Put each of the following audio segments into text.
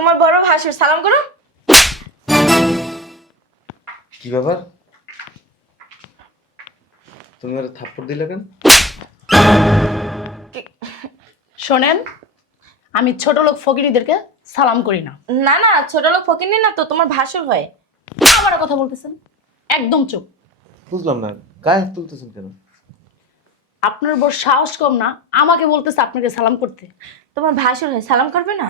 তোমার বড় ভাসুর সালাম করো। কি ব্যাপার? তুমি ওরা থাপ্পড় দিলে কেন? শোনেন আমি ছোট লোক ফকিরিদেরকে সালাম করি না। না না ছোট লোক ফকিনি না তো তোমার ভাসুর হয়। আবার কথা বলতেছেন? একদম চুপ। বুঝলাম না গায়ে হাত তুলতেছেন কেন? আপনার বড় সাহস কম না আমাকে বলতেছে আপনাকে সালাম করতে। তোমার ভাসুর হয় সালাম করবে না?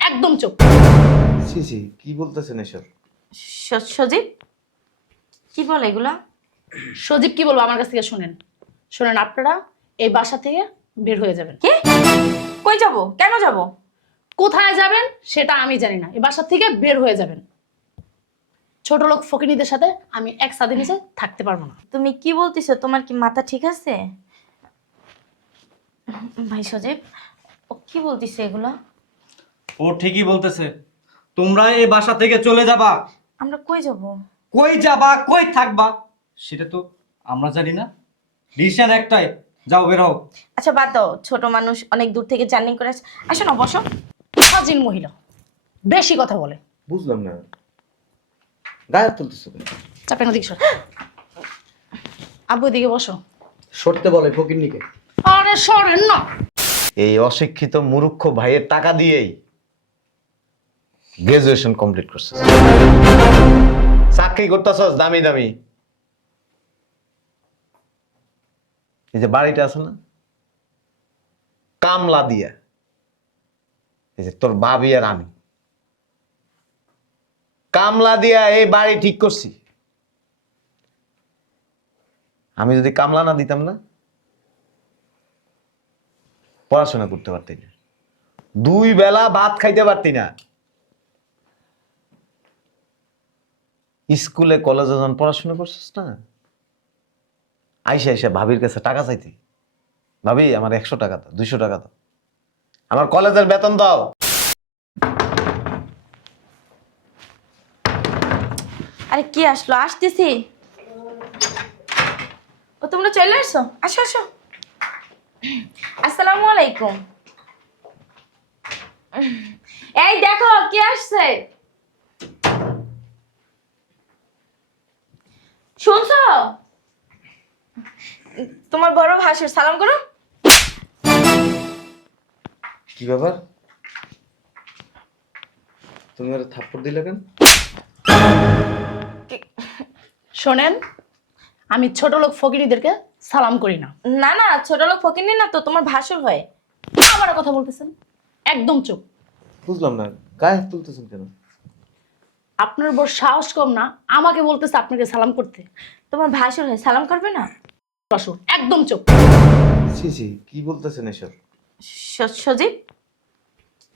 একদম ছি কি বলতেছেন এসব? স- সজীব? কি বলে এগুলা? সজীব কি বলব আমার কাছ থেকে শুনেন। শোনেন আপনারা এই বাসা থেকে বের হয়ে যাবেন। কি? কই যাব? কেন যাব? কোথায় যাবেন সেটা আমি জানি না। এই বাসা থেকে বের হয়ে যাবেন। ছোট লোক ফকিনীদের সাথে আমি এক সাথে নিচে থাকতে পারব না। তুমি কি বলতেছো? তোমার কি মাথা ঠিক আছে? ভাই সজীব ও কি বলতিছে এগুলা? ও ঠিকই বলতেছে। তোমরা এই বাসা থেকে চলে যাবা। আমরা কই যাব? কই যাবা কই থাকবা? সেটা তো আমরা জানি না। ডিসিশন একটাই যাও বের হও। আচ্ছা বাদ দাও। ছোট মানুষ অনেক দূর থেকে জার্নি করে আসে। আসো না বসো। স্বাধীন মহিলা। বেশি কথা বলে। বুঝলাম না। গায়ে তুলতেছো কেন? চাপেন ওদিকে সর। আব্বু দিকে বসো। সরতে বলে ফকিরনিকে আরে সরেন না। এই অশিক্ষিত মুরুক্ষ ভাইয়ের টাকা দিয়েই গ্রাজুয়েশন কমপ্লিট করছিস চাকরি করতেছস, দামি দামি। এই যে বাড়িটা আছে না? কামলা দিয়া। এই যে তোর বাবি আর আমি। কামলা দিয়া এই বাড়ি ঠিক করছি। আমি যদি কামলা না দিতাম না, পড়াশোনা করতে পারতি না। দুই বেলা ভাত খাইতে পারতি না। স্কুলে, কলেজে যখন পড়াশোনা করছিস না, আইসা আইসা ভাবির কাছে টাকা চাইতি। ভাবি, আমার একশো টাকা দাও, দুইশো টাকা দাও। আমার কলেজের বেতন দাও। আরে কি আসলো? আসতেছি। ও, তোমরা চলে আসছো? আসো আসো। আসসালামু আলাইকুম। এই দেখো, কে আসছে? শুনছো? তোমার বড় ভাসুর সালাম করো। কি ব্যাপার? তুমি ওরা থাপ্পড় দিলে কেন? শোনেন আমি ছোট লোক ফকিরিদেরকে সালাম করি না। না না ছোট লোক ফকিনি না তো তোমার ভাসুর হয়। আবার কথা বলতেছেন? একদম চুপ। বুঝলাম না গায়ে তুলতেছেন কেন? আপনার বড় সাহস কম না আমাকে বলতেছে আপনাকে সালাম করতে। তোমার ভাসুর হয় সালাম করবে না? বসুন একদম চোখ ছি কি বলতেছেন এসব? স- সজীব?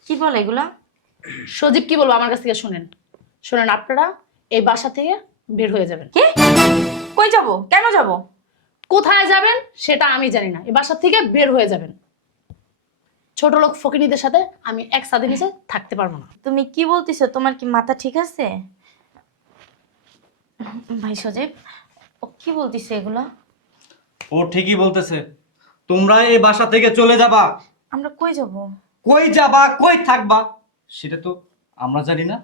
কি বলে এগুলা? সজীব কি বলব আমার কাছ থেকে শুনেন। শোনেন আপনারা এই বাসা থেকে বের হয়ে যাবেন। কি? কই যাব? কেন যাব? কোথায় যাবেন সেটা আমি জানি না। এই বাসা থেকে বের হয়ে যাবেন। ছোট লোক ফকিনীদের সাথে আমি এক সাথে নিচে থাকতে পারব না। তুমি কি বলতেছো? তোমার কি মাথা ঠিক আছে? ভাই সজীব ও কি বলতিছে এগুলা? ও ঠিকই বলতেছে। তোমরা এই বাসা থেকে চলে যাবা। আমরা কই যাব? কই যাবা? কই থাকবা? সেটা তো আমরা জানি না।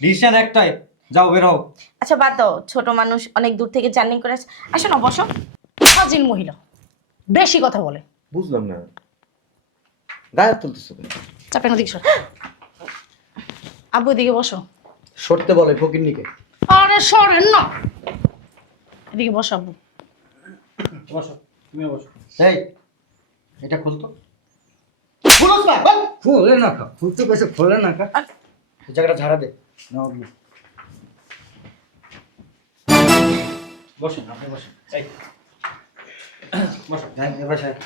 ডিসিশন একটাই। যাও বের হও। আচ্ছা বাদ দাও। ছোট মানুষ অনেক দূর থেকে জার্নি করে আসে। আসো না বসো। স্বাধীন মহিলা বেশি কথা বলে। বুঝলাম না। গায়ে তুলতেছো চাপেন ওদিকে সর। আব্বু দিকে বসো। সরতে বলে ফকিরনিকে আরে সরেন না। এদিকে বসো আব্বু। বসো তুমি বসো। এই এটা খুলতো খুলোস না বল। খোলে না কা খুলতে পেছে খোলে না কা জায়গাটা ঝাড়া দে। নাও বসো আপনি বসো এই। বসো হ্যাঁ এবার সাহেব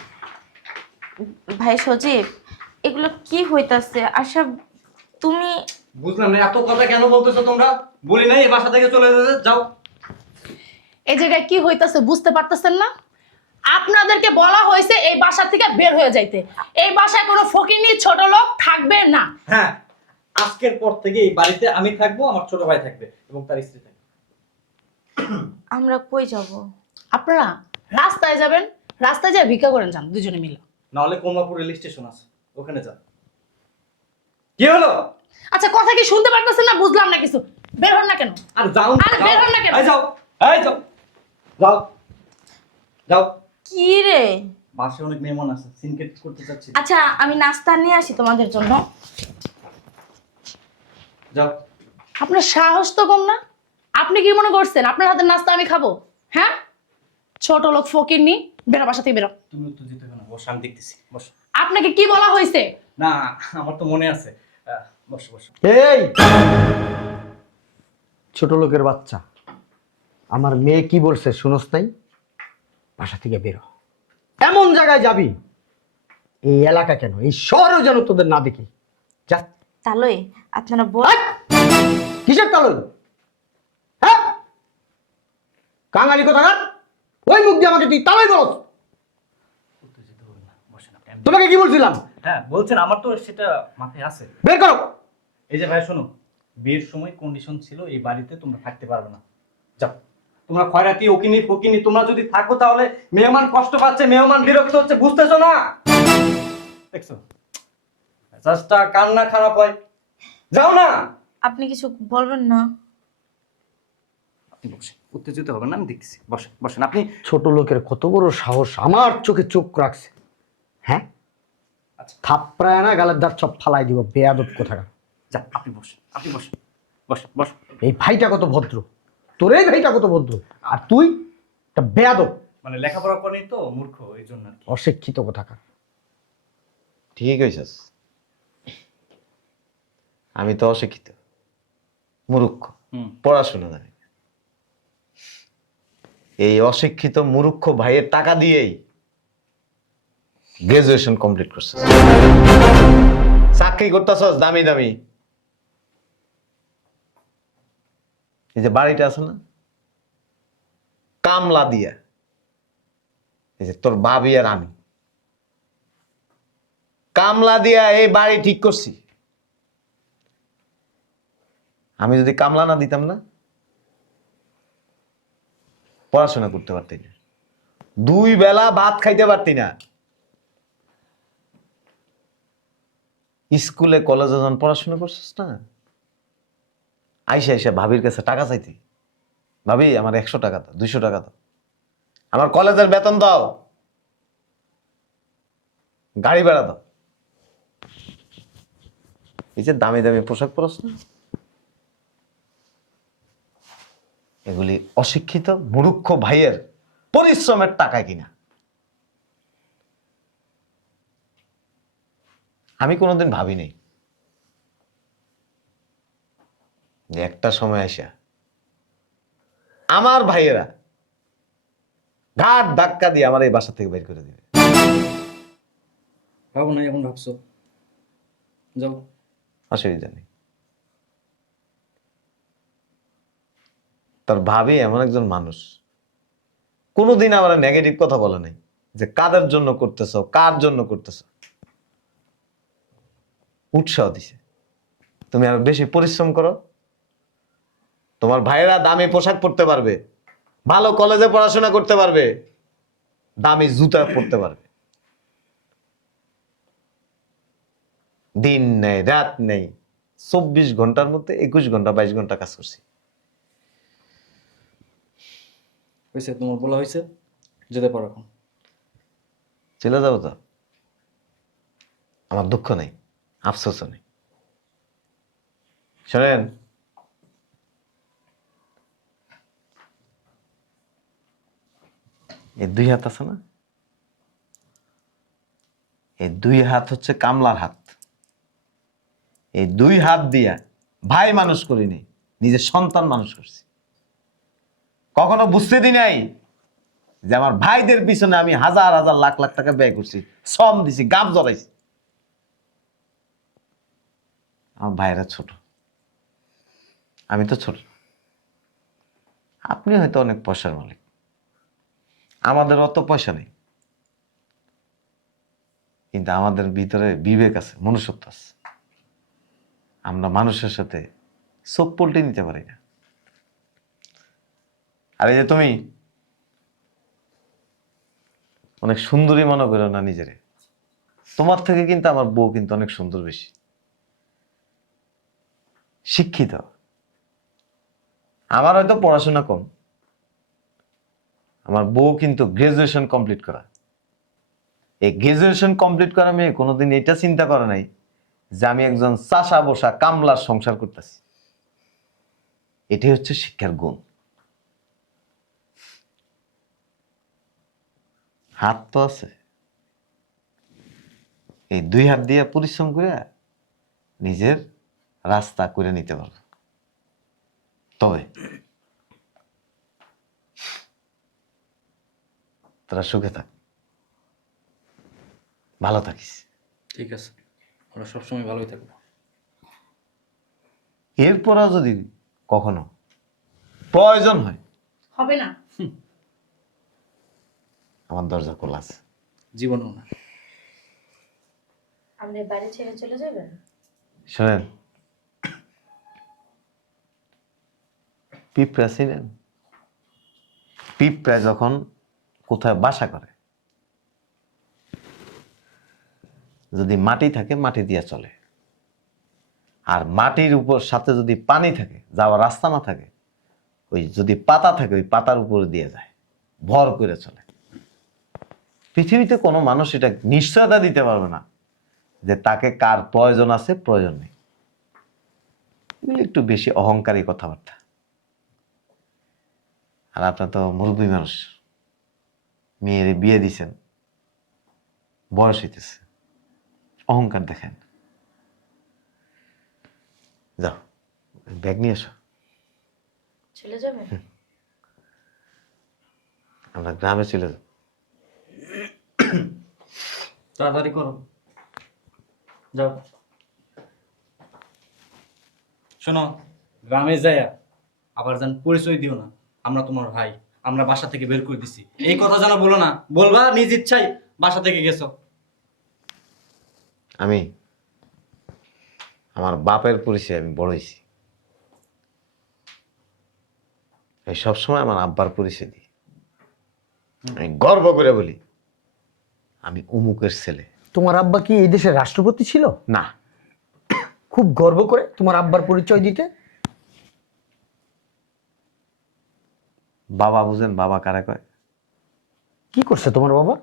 ভাই সজীব এগুলো কি হইতাছে? আশা তুমি বুঝলাম না এত কথা কেন বলতেছো তোমরা? বলি নাই এই বাসা থেকে চলে যেতে যাও। এই জায়গায় কি হইতাছে বুঝতে পারতেছেন না? আপনাদেরকে বলা হয়েছে এই বাসা থেকে বের হয়ে যাইতে। এই বাসায় কোনো ফকিনি ছোট লোক থাকবে না। হ্যাঁ আজকের পর থেকে এই বাড়িতে আমি থাকব আমার ছোট ভাই থাকবে এবং তার স্ত্রী থাকবে। আমরা কই যাব? আপনারা রাস্তায় যাবেন রাস্তায় যা ভিক্ষা করেন যান দুজনে মিলে। নাহলে কমলাপুর রেল স্টেশন আছে ওখানে যান। কি হলো? আচ্ছা কথা কি শুনতে পারতেছেন না? বুঝলাম না কিছু। বের হন না কেন? আর যাও। আরে বের হন না কেন? এই যাও এই যাও। যাও। যাও। কি রে? বাসে অনেক মেহমান আছে সিনকেট করতে চাচ্ছি। আচ্ছা আমি নাস্তা নিয়ে আসি তোমাদের জন্য। যাও। আপনার সাহস তো কম না। আপনি কি মনে করছেন? আপনার হাতের নাস্তা আমি খাব হ্যাঁ? ছোট লোক ফকির নি বেরো বাসা থেকে বেরো। তুমি হবে না বস আমি দেখতেছি বস। আপনাকে কি বলা হয়েছে? না আমার তো মনে আছে। বসো বসো। এই! ছোট লোকের বাচ্চা। আমার মেয়ে কি বলছে শুনোস নাই? বাসা থেকে বেরো এমন জায়গায় যাবি? এই এলাকা কেন? এই শহরেও যেন তোদের না দেখি। যা। তাহলে আপনারা বল কিসের তালন হ্যাঁ? কাঙালি কোথাকার? ওই মুখ দিয়ে আমাকে তুই তালই বল উত্তর দিতে হবে না বসেন আপনি আমি- তোমাকে কি বলছিলাম? হ্যাঁ বলছেন আমার তো সেটা মাথায় আছে। বের করো। এই যে ভাই শোনো বিয়ের সময় কন্ডিশন ছিল এই বাড়িতে তোমরা থাকতে পারবে না। যাও। তোমরা খয়রাতি ওকিনি ফকিনি তোমরা যদি থাকো তাহলে মেহমান কষ্ট পাচ্ছে মেহমান বিরক্ত হচ্ছে বুঝতেছো না? দেখছ? মেজাজটা কান্না খারাপ হয়? যাও না! আপনি কিছু বলবেন না? আপনি উত্তেজিত হবেন না আমি দেখতেছি বসেন বসেন। আপনি ছোট লোকের কত বড় সাহস আমার চোখে চোখ রাখছে। হ্যাঁ? আচ্ছা। থাপড়ায় না গালের দাঁত সব ফালাই দিব বেয়াদব কোথাকার। যা আপনি বসেন আপনি বসেন বসেন বসেন। এই ভাইটা কত ভদ্র? তোর এই ভাইটা কত ভদ্র? আর তুই? একটা বেয়াদব। মানে লেখাপড়া করেনি তো মূর্খ এই জন্য অশিক্ষিত কোথাকার। ঠিক হয়েছিস আমি তো অশিক্ষিত মুরুক্ষ হুম। পড়াশোনা জানি। এই অশিক্ষিত মুরুক্ষ ভাইয়ের টাকা দিয়েই গ্রাজুয়েশন কমপ্লিট করছিস চাকরি করতেছস, দামি দামি। এই যে বাড়িটা আছে না? কামলা দিয়া। এই যে তোর বাবি আর আমি। কামলা দিয়া এই বাড়ি ঠিক করছি। আমি যদি কামলা না দিতাম না, পড়াশোনা করতে পারতি না। দুই বেলা ভাত খাইতে পারতি না। স্কুলে, কলেজে যখন পড়াশোনা করছিস না, আইসা আইসা ভাবির কাছে টাকা চাইতি। ভাবি, আমার একশো টাকা দাও, দুইশো টাকা দাও। আমার কলেজের বেতন দাও। গাড়ি ভাড়া দাও। এই যে দামি দামি পোশাক পরস না, এগুলি অশিক্ষিত মুরুক্ষ ভাইয়ের পরিশ্রমের টাকা কিনা। আমি কোনোদিন ভাবি নাই যে একটা সময় আসা আমার ভাইয়েরা ঘাট ধাক্কা দিয়ে আমার এই বাসা থেকে বের করে দিবে। ভাবো না এখন ভাবছ। যাও। অসুবিধা নেই। তার ভাবি এমন একজন মানুষ। কোনোদিন আমার নেগেটিভ কথা বলে নাই যে কাদের জন্য করতেছ কার জন্য করতেছ। উৎসাহ দিছে। তুমি আরও বেশি পরিশ্রম করো। তোমার ভাইয়েরা দামি পোশাক পরতে পারবে। ভালো কলেজে পড়াশোনা করতে পারবে। দামি জুতা পরতে পারবে। দিন নেই রাত নেই। চব্বিশ ঘণ্টার মধ্যে একুশ ঘণ্টা বাইশ ঘণ্টা কাজ করছি। হয়েছে তোমার বলা হয়েছে? যেতে পারো এখন। চলে যাব তো? আমার দুঃখ নেই। আফসোসও নেই। শোনেন। এই দুই হাত আছে না? এই দুই হাত হচ্ছে কামলার হাত। এই দুই হাত দিয়া ভাই মানুষ করিনি, নিজের সন্তান মানুষ করছি। কখনো বুঝতে দি নাই যে আমার ভাইদের পিছনে আমি হাজার হাজার লাখ লাখ টাকা ব্যয় করছি, শ্রম দিছি গাম জড়াইছি আমার ভাইরা ছোট। আমি তো ছোট। আপনি হয়তো অনেক পয়সার মালিক। আমাদের অত পয়সা নেই। কিন্তু আমাদের ভিতরে বিবেক আছে, মনুষ্যত্ব আছে। আমরা মানুষের সাথে চোখ পল্টে নিতে পারি না। আর এই যে তুমি, অনেক সুন্দরী মনে করো না নিজেরে। তোমার থেকে কিন্তু আমার বউ কিন্তু অনেক সুন্দর বেশি। শিক্ষিত। আমার হয়তো পড়াশোনা কম। আমার বউ কিন্তু গ্রাজুয়েশন কমপ্লিট করা। এই গ্রাজুয়েশন কমপ্লিট করা মেয়ে কোনোদিন এটা চিন্তা করে নাই যে আমি একজন চাষা বসা কামলার সংসার করতেছি। এটাই হচ্ছে শিক্ষার গুণ। হাত তো আছে। এই দুই হাত দিয়ে পরিশ্রম করে নিজের রাস্তা করে নিতে পারবে। তবে তোরা সুখে থাক। ভালো থাকিস। ঠিক আছে। ওরা সবসময় ভালোই থাকব। এরপরও যদি কখনো প্রয়োজন হয় হবে না। আমার দরজা খোলা আছে। জীবনও না। আপনি বাইরে ছেড়ে চলে যাবেন? শোনেন পিঁপড়া ছিলেন? পিঁপড়া যখন কোথায় বাসা করে, যদি মাটি থাকে, মাটি দিয়ে চলে। আর মাটির উপর সাথে যদি পানি থাকে, যাওয়ার রাস্তা না থাকে, ওই যদি পাতা থাকে, ওই পাতার উপরে দিয়ে যায়, ভর করে চলে। পৃথিবীতে কোনো মানুষ এটা নিশ্চয়তা দিতে পারবে না যে তাকে কার প্রয়োজন আছে, প্রয়োজন নেই। এগুলো একটু বেশি অহংকারী কথাবার্তা। আর আপনার তো মুরব্বী মানুষ। মেয়েরে বিয়ে দিছেন বয়স হইতেছে। অহংকার দেখেন। যাও ব্যাগ নিয়ে এসো চলে যাবেন আমরা গ্রামে চলে যাব। তাড়াতাড়ি করো। যাও। শোনো গ্রামে যাইয়া আবার যেন পরিচয় দিও না। আমরা তোমার ভাই আমরা বাসা থেকে বের করে দিছি। এই কথা যেন বলো না বলবা নিজ ইচ্ছাই বাসা থেকে গেছো। আমি আমার বাপের পরিচয় আমি বড় হয়েছি। এই সবসময় আমার আব্বার পরিচয় দিই। আমি গর্ব করে বলি আমি অমুকের ছেলে। তোমার আব্বা কি এই দেশের রাষ্ট্রপতি ছিল? না। খুব গর্ব করে তোমার আব্বার পরিচয় দিতে? বাবা বুঝেন বাবা কারা কয়? কি করছে তোমার বাবা?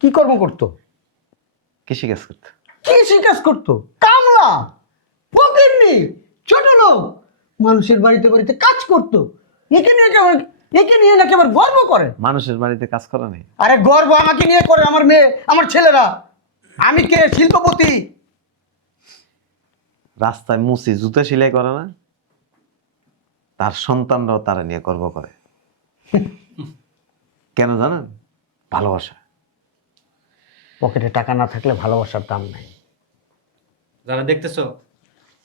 কি কর্ম করতো? কৃষি কাজ করতে। কৃষি কাজ করতো? কামলা! ফকিরনি ছোট লোক। মানুষের বাড়িতে বাড়িতে কাজ করতো। একে নিয়ে কেমন একে নিয়ে নাকি আবার গর্ব করে। মানুষের বাড়িতে কাজ করা নেই? আরে গর্ব আমাকে নিয়ে করে আমার মেয়ে আমার ছেলেরা। আমি কে? শিল্পপতি। রাস্তায় মুসি জুতা সেলাই করে না? তার সন্তানরাও তারা নিয়ে গর্ব করে। কেন জানেন? ভালোবাসা। পকেটে টাকা না থাকলে ভালোবাসার দাম নাই। যারা দেখতেছো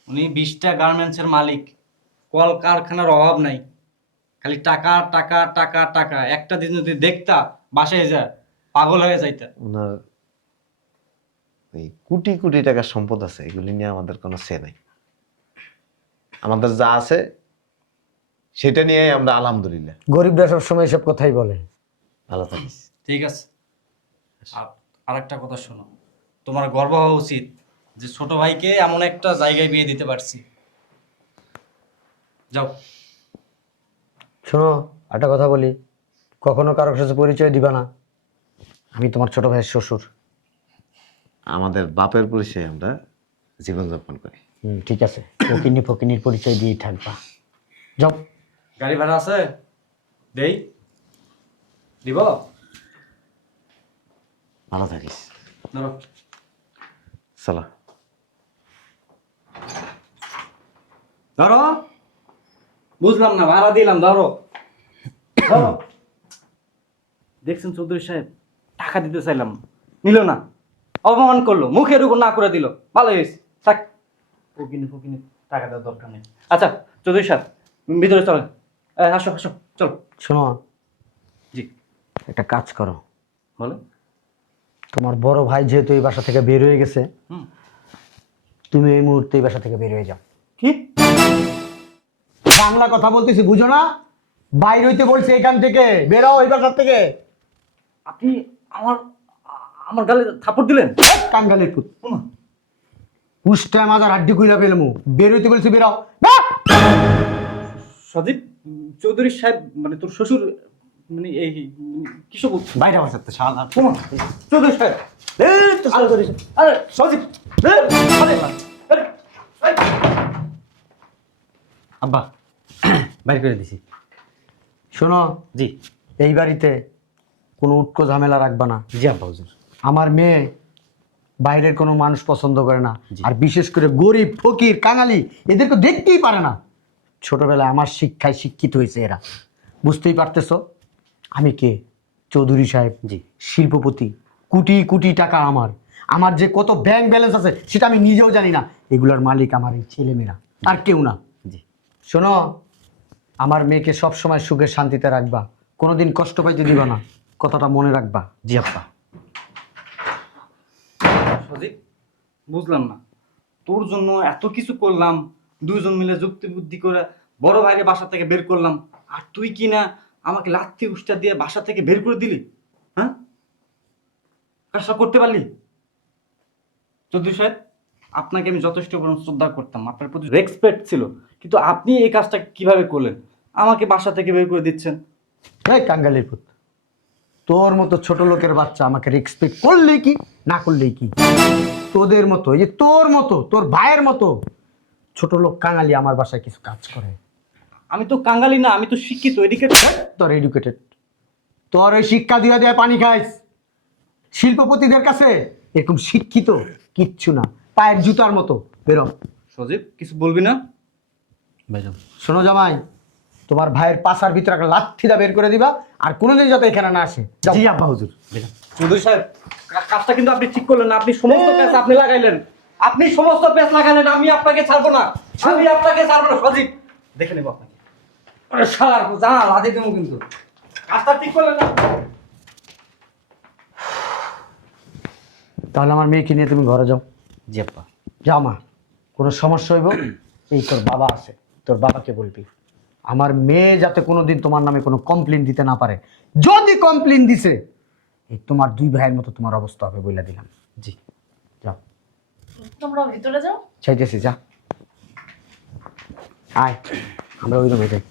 উনি বিশটা গার্মেন্টসের মালিক। কল কারখানার অভাব নাই। খালি টাকা টাকা টাকা টাকা। একটা দিন যদি দেখতা বাসায় যা পাগল হয়ে যাইতা। ওনার এই কোটি কোটি টাকার সম্পদ আছে এগুলি নিয়ে আমাদের কোনো সে নাই। আমাদের যা আছে সেটা নিয়ে আমরা আলহামদুলিল্লাহ। গরিবরা সবসময় এসব কথাই বলে। ভালো থাকিস ঠিক আছে। আর আরেকটা কথা শোনো। তোমার গর্ব হওয়া উচিত যে ছোট ভাইকে এমন একটা জায়গায় বিয়ে দিতে পারছি। যাও। শোনো একটা কথা বলি। কখনো কারোর সাথে পরিচয় দিবা না। আমি তোমার ছোট ভাইয়ের শ্বশুর। আমাদের বাপের পরিচয় আমরা জীবনযাপন করি। হুম ঠিক আছে। ফকিনি ফকিনির পরিচয় দিয়েই থাকবা। যাও। গাড়ি ভাড়া আছে? দেই। দিব? ভালো থাকিস। ধরো। চলো। ধরো। বুঝলাম না ভাড়া দিলাম ধরো। দেখছেন চৌধুরী সাহেব টাকা দিতে চাইলাম নিল না। অপমান করল মুখের উপর না করে দিল। ভালো হয়েছে থাক। ফকিনি ফকিনি টাকা দেওয়ার দরকার নেই। আচ্ছা চৌধুরী সাহেব ভিতরে চলেন। আসো আসো চলো। শোনো। জি। একটা কাজ করো। বলো। তোমার বড় ভাই যেহেতু এই বাসা থেকে বের হয়ে গেছে তুমি এই মুহূর্তে এই বাসা থেকে বের হয়ে যাও। কি? বাংলা কথা বলতেছি বুঝো না? বাইর হইতে বলছে এখান থেকে। বেরাও এই বাসার থেকে। আপনি আমার আমার গালে থাপড় দিলেন? কাঙ্গালের পুত। ওমা, পুষ্টায় মাজার হাড্ডি খুইলা পেলাম বেরোইতে বলছি বেরাও বের! সজীব? চৌধুরী সাহেব মানে তোর শ্বশুর মানে এই কিসব বাইরে বসাতে শালা তোমার চৌধুরী সাহেব। আরে সজীব। আব্বা বাইর করে দিছি। শোনো জি। এই বাড়িতে কোনো উটকো ঝামেলা রাখবা না। জি আব্বা হুজুর। আমার মেয়ে বাইরের কোনো মানুষ পছন্দ করে না। আর বিশেষ করে গরিব ফকির কাঙালি এদেরকে দেখতেই পারে না। ছোটবেলায় আমার শিক্ষায় শিক্ষিত হয়েছে এরা। বুঝতেই পারতেছো? আমি কে? চৌধুরী সাহেব। জি। শিল্পপতি। কোটি কোটি টাকা আমার। আমার যে কত ব্যাংক ব্যালেন্স আছে সেটা আমি নিজেও জানি না। এগুলোর মালিক আমার এই ছেলেমেয়েরা। আর কেউ না। জি। শোনো আমার মেয়েকে সবসময় সুখে শান্তিতে রাখবা। কোনোদিন কষ্ট পাইতে দিবা না। কথাটা মনে রাখবা। জি আপা সজীব বুঝলাম না। তোর জন্য এত কিছু করলাম দুজন মিলে যুক্তি বুদ্ধি করে বড় ভাইয়ের বাসা থেকে বের করলাম। আর তুই কি না আমাকে লাথি উষ্টা দিয়ে বাসা থেকে বের করে দিলি? হ্যাঁ? কাজটা করতে পারলি? চৌধুরী সাহেব, আপনাকে আমি যথেষ্ট পরিমাণ শ্রদ্ধা করতাম। আপনার প্রতি রেসপেক্ট ছিল। কিন্তু আপনি এই কাজটা কীভাবে করলেন? আমাকে বাসা থেকে বের করে দিচ্ছেন। এই কাঙ্গালির পুত তোর মতো ছোট লোকের বাচ্চা আমাকে রেসপেক্ট করলেই কি, না করলেই কি? তোদের মতো, এই যে তোর মতো, তোর ভাইয়ের মতো ছোট লোক কাঙালি আমার বাসায় কিছু কাজ করে। আমি তো কাঙালি না আমি তো শিক্ষিত এদিকে তোর এডুকেটেড তোর ওই শিক্ষা দিয়ে দেয় পানি খাইস। শিল্পপতিদের কাছে এরকম শিক্ষিত কিচ্ছু না। পায়ের জুতার মতো। বেরো। সজীব কিছু বলবি না? শোনো জামাই তোমার ভাইয়ের পাশার ভিতরে একটা লাঠিটা বের করে দিবা আর কোনোদিন যাতে এখানে না আসে। জি আব্বা হুজুর। চৌধুরী সাহেব কাজটা কিন্তু আপনি ঠিক করলেন না আপনি সমস্ত পেঁচ আপনি লাগাইলেন। আপনি সমস্ত পেঁচ লাগাইলেন আমি আপনাকে ছাড়বো না। আমি আপনাকে ছাড়বো না সজীব। দেখে নেব আপনাকে। জানা লাদি দেবো কিন্তু। কাজটা ঠিক করলেন না। তাহলে আমার মেয়েকে নিয়ে তুমি ঘরে যাও। জি আব্বা। যা মা কোনো সমস্যা হইব? এই তোর বাবা আছে তোর বাবাকে বলবি। আমার মেয়ে যাতে কোনোদিন তোমার নামে কোনো কমপ্লেন দিতে না পারে। যদি কমপ্লেন দিছে এই তোমার দুই ভাইয়ের মতো তোমার অবস্থা হবে বলে দিলাম। জি। যাও। তোমরা ভিতরে যাও। চাইতেছি যা। আয় আমরা ওই রুমে যাই।